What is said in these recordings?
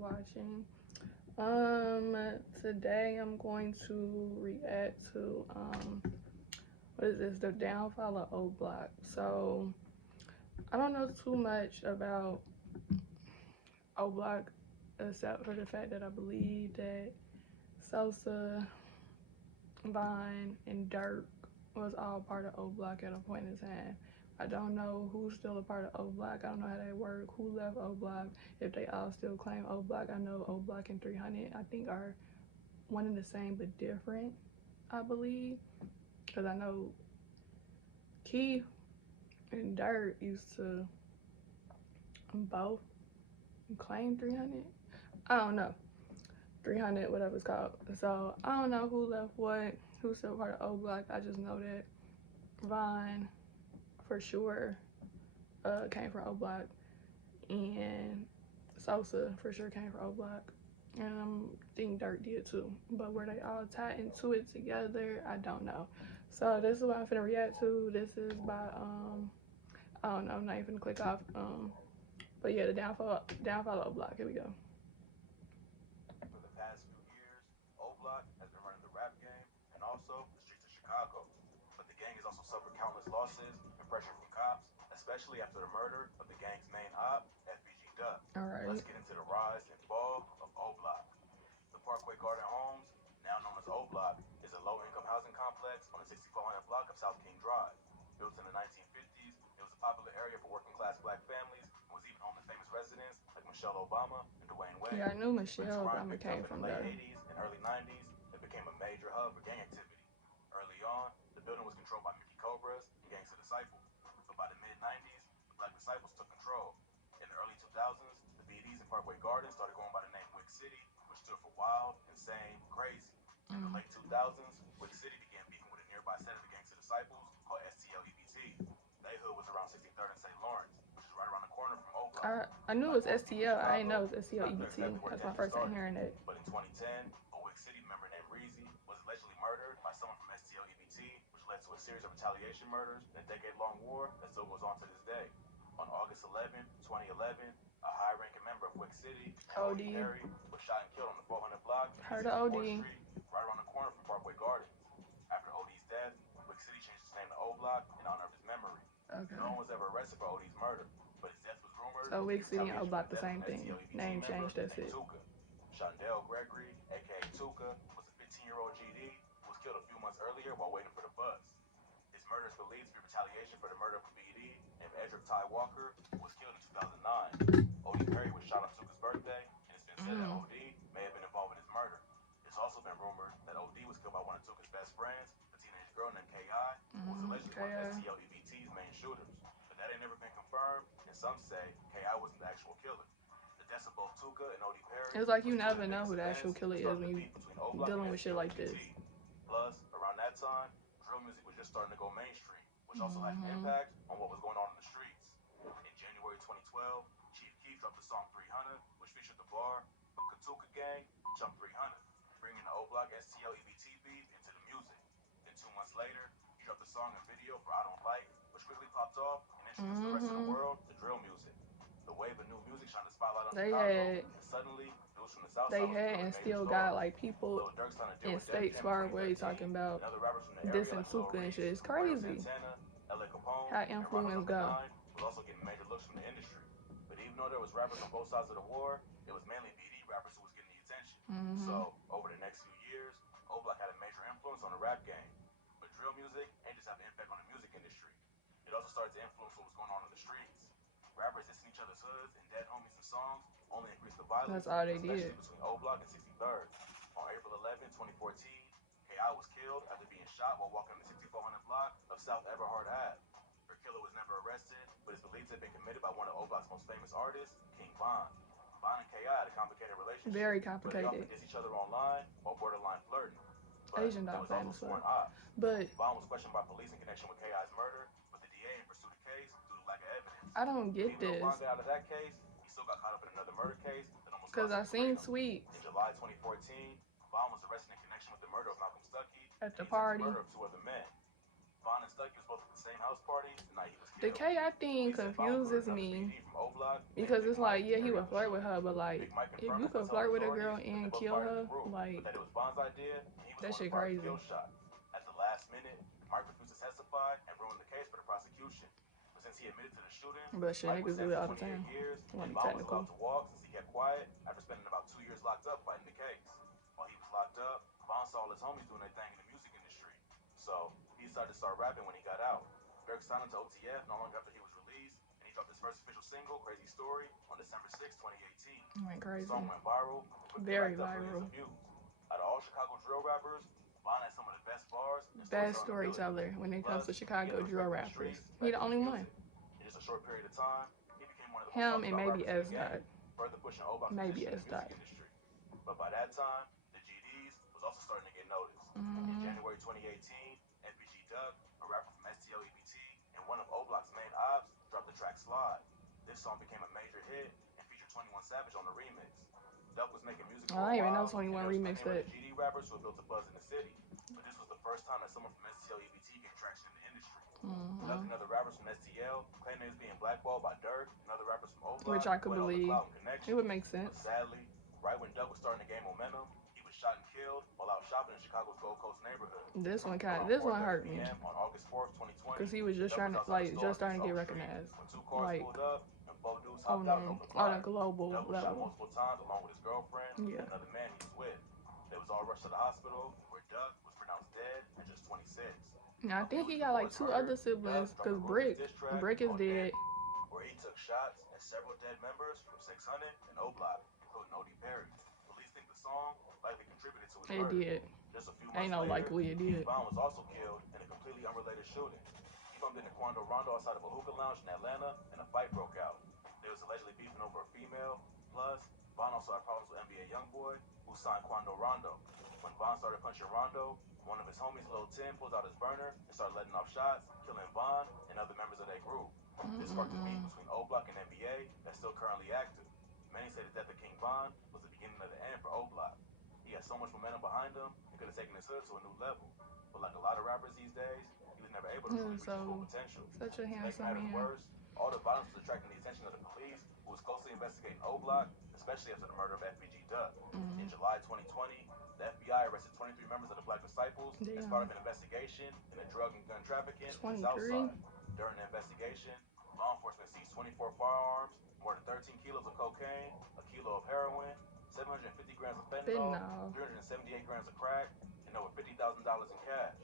watching. Today I'm going to react to what is this? The downfall of OBlock. So I don't know too much about OBlock except for the fact that I believe that Sosa, Vine, and Dirk was all part of OBlock at a point in time. I don't know who's still a part of OBlock. I don't know how they work. Who left OBlock? If they all still claim OBlock. I know OBlock and 300 I think are one and the same but different, I believe, because I know Keith and Dirt used to both claim 300. I don't know, 300, whatever it's called. So I don't know who left what, who's still part of OBlock. I just know that Vine for sure came from OBlock, and Sosa for sure came from OBlock, and I think Dirt did too. But were they all tied into it together? I don't know. So this is what I'm finna react to. This is by I don't know, I'm not even finna click off. But yeah, the downfall of OBlock. Here we go. For the past few years, OBlock has been running the rap game and also the streets of Chicago. But the gang has also suffered countless losses and pressure from cops, especially after the murder of the gang's main op, FBG Duck. All right. Let's get into the rise and fall of OBlock. The Parkway Garden Homes, now known as OBlock, is a low-income housing complex on the 6400 block of South King Drive. Built in the 1950s, it was a popular area for working-class black families and was even home to famous residents like Michelle Obama and Dwayne Wade. Yeah, I knew But as Michelle crime Obama picked up came in the from late there. 80s and early 90s, it became a major hub for gang activity. Early on, the building was controlled by Mickey Cobras and Gangsta Disciples. But by the mid-90s, the Black Disciples took control. In the early 2000s, the BDs in Parkway Gardens started going by the name Wick City, which stood for wild, insane, crazy. In the late 2000s, Wick City began beefing with a nearby set of the Gangsta Disciples called STLEBT. Their hood was around 63rd and St. Lawrence, which is right around the corner from OBlock. I knew it was STL. I didn't know it was Not clear STLEBT. exactly where That's my tension first time started, hearing it. but in 2010, a Wick City member named Reezy was allegedly murdered by someone from STLEBT, which led to a series of retaliation murders and a decade-long war that still goes on to this day. On August 11, 2011, a high-ranking member of Wick City, OD. Perry, was shot and killed on the 400 block of Heard of OD. Street, right around the corner from Parkway Gardens. After OD's death, Wick City changed its name to OBlock in honor of his memory. Okay. No one was ever arrested for OD's murder, but his death was rumored. So Wick City and OBlock the same thing. Name change, that's it. Shondell Gregory, aka Tuka, was a 15-year-old GD who was killed a few months earlier while waiting for the bus. His murder is believed to be retaliation for the murder of a BD named Edric Ty Walker, who was killed in 2009. OD Perry was shot on Tuka's birthday, and it's been said that OD may have been involved in his murder. It's also been rumored that OD was killed by one of Tuka's best friends, a teenage girl named K.I., who was allegedly one of STLEBT's main shooters. But that ain't never been confirmed, and some say K.I. wasn't the actual killer. The deaths of both Tuka and OD Perry. It's like you never know who the actual killer is when you dealing with shit like this. Plus, around that time, drill music was just starting to go mainstream, which also had an impact on what was going on in the streets. In January 2012, Chief Keef dropped the song 300, which featured the bar, Katuka Gang, Jump 300, bringing the OBlock STLEBT beef into the music. Then 2 months later, he dropped the song and video for I Don't Like, which quickly popped off and introduced the rest of the world to drill music. The wave of new music shined a spotlight on Chicago, and suddenly, dudes from the South They Side had and still got like people in states far away talking about dissing Tuka and shit. It's crazy how influence go. Was also getting major looks from the industry. But even though there was rappers on both sides of the war, it was mainly BD rappers who was getting the attention. So over the next few years, OBlock had a major influence on the rap game. But drill music ain't just have an impact on the music industry. It also started to influence what was going on in the streets. Rappers dissing each other's hoods and dead homies in songs only increased the violence, That's all they especially did. between OBlock and 63rd. On April 11, 2014, K.I. was killed after being shot while walking the 6400 block of South Everhard Ave. Her killer was never arrested, but is believed to have been committed by one of OBlock's most famous artists, King Von. Von and K.I. had a complicated relationship. Very complicated. But they often diss each other online or borderline flirting. But Asian dog there was also sworn ops. But Von was questioned by police in connection with K.I.'s murder, but the DA ain't pursued the case due to lack of evidence. I don't get Even this. though Von got out of that case, he still got caught up in another murder case that almost Because I cost him seen freedom. tweets In July 2014, Von was arrested in connection with the murder of Malcolm Stuckey at the and party. the murder of 2 other men. Von and Stucky was both at the same house party the night he was The killed. K I thing Police said Von confuses lured another me BD from O-Block because named it's Big like, Mike yeah, to he carry would out the flirt with shooting. her, but like, Big Mike if confirmed you this by could telling flirt with a girl authorities that and they both kill fired in her, the group, like, but that it was Von's idea and he was the that one who shit fired the crazy. kill shot. At the last minute, Mike refused to testify and ruined the case for the prosecution. But since he admitted to the shooting, But shit, Mike was niggas do it sentenced all to the 28 time. years and Want to be Von was technical. allowed to walk since he kept quiet after spending about 2 years locked up fighting the case. While he was locked up, Von saw all his homies doing their thing in the music industry. So he decided to start rapping when he got out. Dirk signed him to OTF not long after he was released, and he dropped his first official single, Crazy Story, on December 6, 2018. Went The crazy. song went viral and quickly Very racked up millions viral. of views. Out of all Chicago drill rappers, Von has some of the best bars and Best storytelling ability. storyteller when it comes Plus, to he Chicago gained the drill respect of the rappers. streets He back the to his only one. music. In just a short period of time, he became one of the most Him talked and about maybe rappers in S the game, Dot. further pushing O-Block's Maybe position in S the music Dot. industry. But by that time, the GDs was also starting to get noticed. In January 2018, FBG Duck, a rapper from STL EBT, and one of O-Block's main ops, dropped the track Slide. This song became a major hit and featured 21 Savage on the remix. Duck was making music for I a didn't even know while, and 21 there was remixed plenty of it. other GD rappers who had built a buzz in the city. But this was the first time that someone from STL EBT gained traction in the industry. Duck and other rappers from STL claimed they was being blackballed by Dirk and other rappers from O-Block Which I could who had all the believe. clout and connection. It would make But sense. sadly, right when Duck was starting to gain momentum, he was shot and killed while out shopping in Chicago's Gold Coast neighborhood. This one Around hurt 4:30 me p.m. on August 4th, 2020, because he was just Duck trying was to outside a store just on East starting to get Oak Street recognized. when two cars Like pulled up and four dudes on hopped out and opened a fire. global Duck was shot level. multiple times along with his girlfriend Yeah. and another man he was with. They was all rushed to the hospital where Duck was pronounced dead at just 26. Now I A few think he weeks got before like his 2 murder, other siblings Duck dropped because a ruthless diss track Brick is called dead. where he took shots at several dead members from 600 and O-Block, including O.D. Perry. Police think the song likely contributed to his It murder. did. Just a few Ain't months no later, likely it King did. Von was also killed in a completely unrelated shooting. He bumped into Quando Rondo outside of a hookah lounge in Atlanta, and a fight broke out. They was allegedly beefing over a female. Plus, Von also had problems with NBA YoungBoy, who signed Quando Rondo. When Von started punching Rondo, one of his homies, Lil Tim, pulls out his burner and started letting off shots, killing Von and other members of their group. This sparked a beef between O-Block and NBA that's still currently active. Many say the death of King Von was the beginning of the end for O-Block. He had so much momentum behind him, he could have taken his hood to a new level. But like a lot of rappers these days, he was never able to truly reach his full potential. Such a To make handsome matters man. worse, all the violence was attracting the attention of the police, who was closely investigating O-Block, especially after the murder of FBG Duck. In July 2020, the FBI arrested 23 members of the Black Disciples as part of an investigation into drug and gun trafficking in the South 23. Side. During the investigation, law enforcement seized 24 firearms, more than 13 kilos of cocaine, a kilo of heroin, 750 grams of fentanyl, 378 grams of crack, and over $50,000 in cash.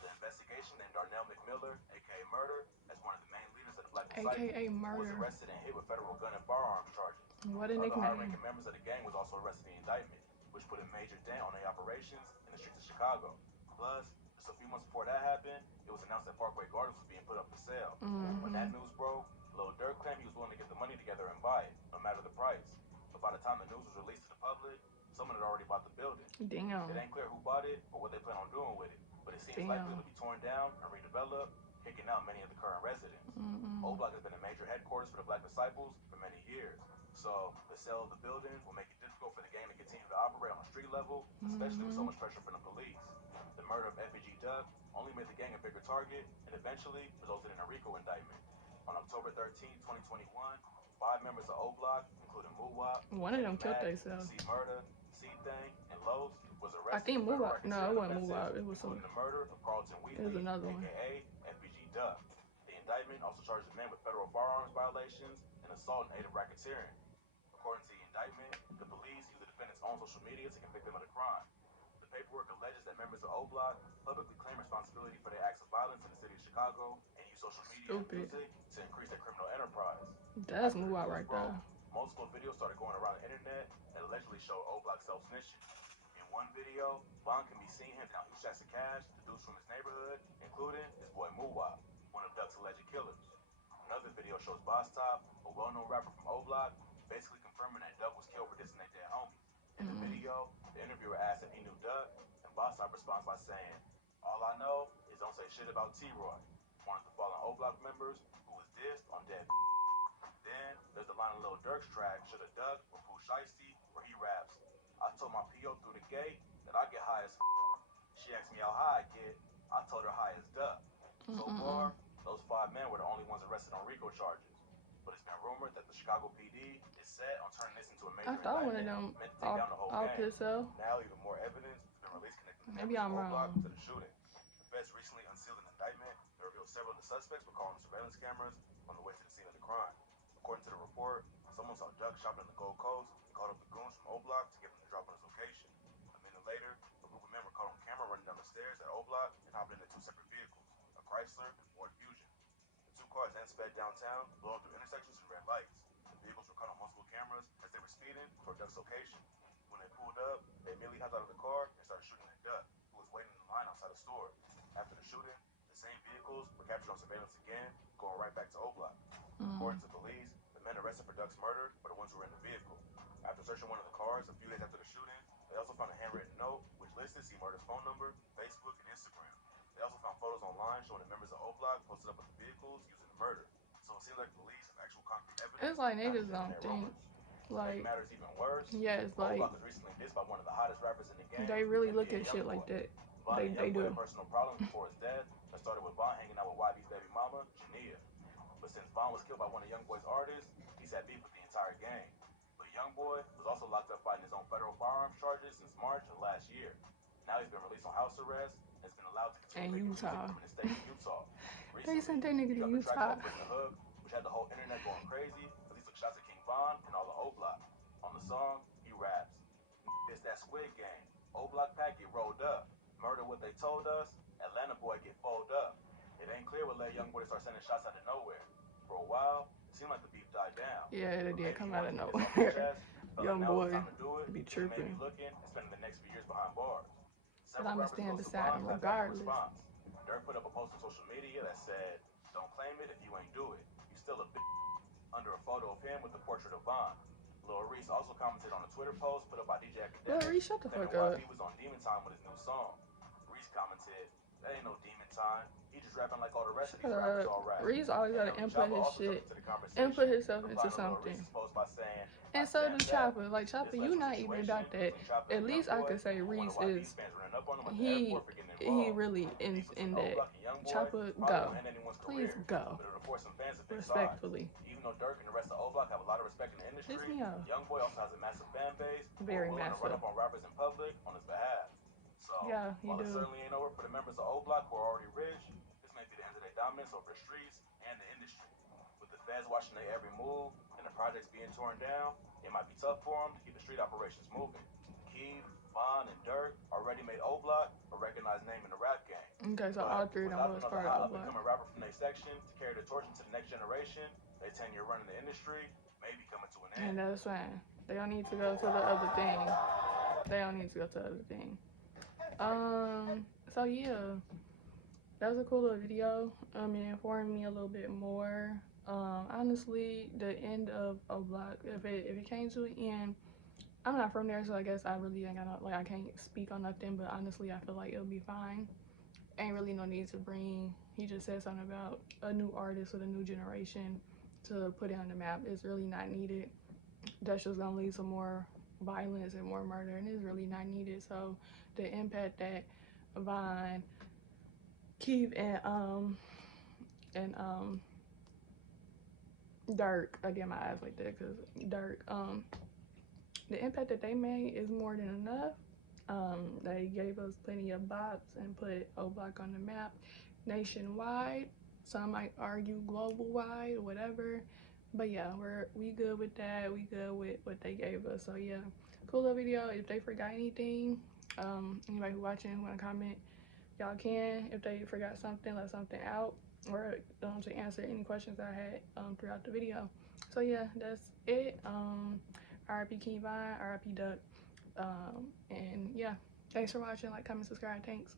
The investigation named Darnell McMiller, aka Murder, as one of the main leaders of the Black Disciples, AKA who was Murder. arrested and hit with federal gun and firearms charges. What a Other nickname. high-ranking members of the gang was also arrested in the indictment, which put a major dent on their operations in the streets of Chicago. Plus, just a few months before that happened, it was announced that Parkway Gardens was being put up for sale. When that news broke, Lil Durk claimed he was willing to get the money together and buy it, no matter the price. But by the time the news was released to the public, someone had already bought the building. Damn. It ain't clear who bought it or what they plan on doing with it, but it seems likely to be torn down and redeveloped, kicking out many of the current residents. O-Block has been a major headquarters for the Black Disciples for many years. So the sale of the building will make it difficult for the gang to continue to operate on a street level, especially with so much pressure from the police. The murder of FBG Duck only made the gang a bigger target and eventually resulted in a RICO indictment. On October 13, 2021, 5 members of O-Block, including Muwap, one of them killed themselves. C Murder, C Thang, and Los, was arrested. I think Muwap. No, it wasn't Muwap. It was including the murder of Carlton Wheatley, it was another one. aka FBG Duck. The indictment also charges the man with federal firearms violations and assault and aid of racketeering. According to the indictment, the police used the defendant's own social media to convict him of the crime. The paperwork alleges that members of O-Block publicly claim responsibility for their acts of violence in the city of Chicago and use social media and music to increase their criminal enterprise. That's Muwap right there. Multiple videos started going around the internet that allegedly showed O-Block self-snitching. In one video, Von can be seen handing out huge stacks of cash to dudes from his neighborhood, including his boy Muwap, one of Duck's alleged killers. Another video shows Boss Top, a well-known rapper from O-Block, basically confirming that Duck was killed for dissing their dead homies. In the video, the interviewer asks if he knew Duck, and Boss Top responds by saying, "All I know is don't say shit about T-Roy, one of the fallen O-Block members who was dissed on dead." Then there's the line of Lil Durk's track, "Shoulda Duck" from Pooh Shiesty, where he raps, "I told my PO through the gate that I get high as She asked me how high I get, I told her high as Duck." So far, those 5 men were the only ones arrested on RICO charges. But it's been rumored that the Chicago PD is set on turning this into a I major thought one of indictment them meant to take down the whole off gang. himself. Now, even more evidence has been released connecting the Maybe members I'm of OBlock wrong. to the shooting. The feds recently unsealed an indictment that revealed several of the suspects were caught on surveillance cameras on the way to the scene of the crime. According to the report, someone saw Duck shopping in the Gold Coast and called up the goons from OBlock to get them to drop on his location. A minute later, a group of men were caught on camera running down the stairs at OBlock and hopping into 2 separate vehicles, a Chrysler and Ford Fusion. The 2 cars then sped downtown, blowing through intersections and red lights. The vehicles were caught on multiple cameras as they were speeding toward Duck's location. When they pulled up, they immediately hopped out of the car and started shooting at Duck, who was waiting in line outside the store. After the shooting, the same vehicles were captured on surveillance again, going right back to OBlock. According to police, the men arrested for Duck's murder were the ones who were in the vehicle. After searching one of the cars a few days after the shooting, they also found a handwritten note which listed C. Murder's phone number, Facebook, and Instagram. They also found photos online showing the members of OBlock posted up with the vehicles using the murder. So it seems like police have actual concrete evidence, It's like not niggas just don't internet think. rumors. To make Like, matters even worse, yeah, it's like OBlock was recently dissed by one of the hottest rappers in the game, they really look NBA at shit like Youngboy. that. Von and They Youngboy do. had personal problems before his death that started with Von hanging out with YB's baby mama, Jania. But since Von was killed by one of Youngboy's artists, he's had beef with the entire gang. But Youngboy was also locked up fighting his own federal firearms charges since March of last year. Now he's been released on house arrest and has been allowed to continue making music from his estate in Utah. They sent that nigga he to dropped a track Utah. called Put in the Hook, which had the whole internet going crazy because he took shots at King Von and all the O-Block. On the song, he raps, "It's that Squid Game. O-Block pack get rolled up. Murder what they told us. Atlanta boy get folded up. It ain't clear what led Youngboy to start sending shots out of nowhere. For a while, it seemed like the beef died down. Yeah, it did come out of Felt nowhere. like Young now was boy the time to do it. be He may be tripping. looking and spending the next few years behind bars. But Several I'ma rappers stand close to beside Von him clapped back in regardless. response. Dirk put up a post on social media that said, "Don't claim it if you ain't do it. You still a bitch," under a photo of him with the portrait of Von. Lil Reese also commented on a Twitter post put up by DJ Academic. Lil Reese, shut the fuck up. up. He was on Demon Time with his new song. Reese commented, "That ain't no Demon Time. He just rapping like all the rest of these rappers all rap." Reese always gotta input his shit, input himself into something. And so do Chopper. Like Chopper, you not even about that. At least I could say Reese is he really in that. Chopper, go. Please go. Respectfully. Even though Dirk and the rest of OBlock have a lot of respect in the industry, Piss me off. Youngboy also has a massive fan base Very willing to run massive. up on rappers in public on his behalf. So, Yeah, he while it do. certainly ain't over for the members of OBlock who are already rich, this may be the end of their dominance over the streets and the industry. With the feds watching their every move and the projects being torn down, it might be tough for them to keep the street operations moving. Keith, Von, and Dirk already made OBlock a recognized name in the rap game. Okay, so all three of them was part of OBlock. Become a rapper from their section to carry the torch into the next generation, their 10-year run in the industry may be coming to an end. And that's fine. They don't need to go to the other thing. They don't need to go to the other thing. So yeah, that was a cool little video. It informed me a little bit more. Honestly, the end of OBlock, if it came to an end, I'm not from there, so I guess I really ain't got I can't speak on nothing. But honestly, I feel like it'll be fine. Ain't really no need to bring. He just said something about a new artist or the new generation to put it on the map. It's really not needed. That's just gonna lead to more violence and more murder, and it's really not needed. So the impact that Von, Keith, and Dirk, I get my eyes like that because Dirk, the impact that they made is more than enough. They gave us plenty of bops and put OBlock on the map nationwide. Some might argue global wide, whatever. But yeah, we good with that. We good with what they gave us. So yeah, cool little video. If they forgot anything, anybody who watching want to comment, y'all can. If they forgot something, let something out, or to answer any questions I had throughout the video. So yeah, that's it. RIP King Von, RIP Duck. And yeah, thanks for watching. Like, comment, subscribe. Thanks.